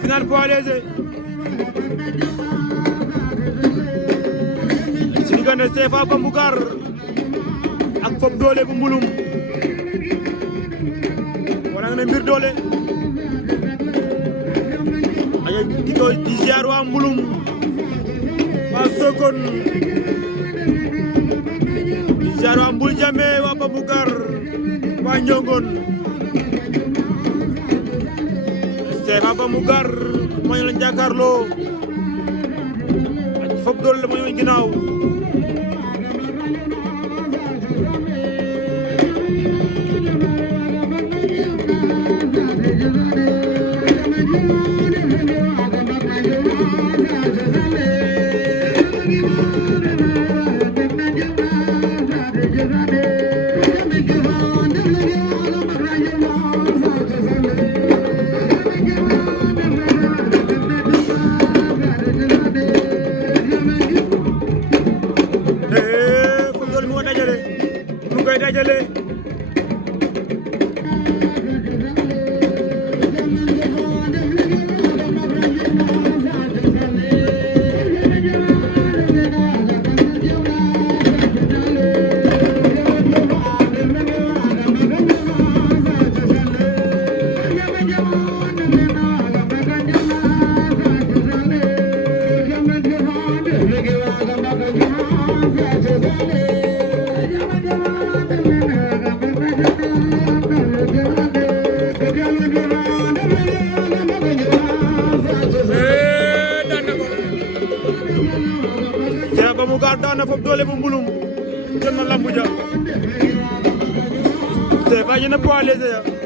final poids léger ci diggante CFA Bambougar ak Fop Doole bu Mbulum wala nga ne Mbir Doole ay di ziar waa Mbulum waa Sokone di ziar waa Mbul Jame waa Bambougar waa Ndiongon CFA Bambougar moo ñu leen jàkkaarloo ak Fop Doole moo ñu ginnaaw dajale Bambougar daan na Fop Doole bu Mbulum jël na lambu ja CFA jël na poids léger ya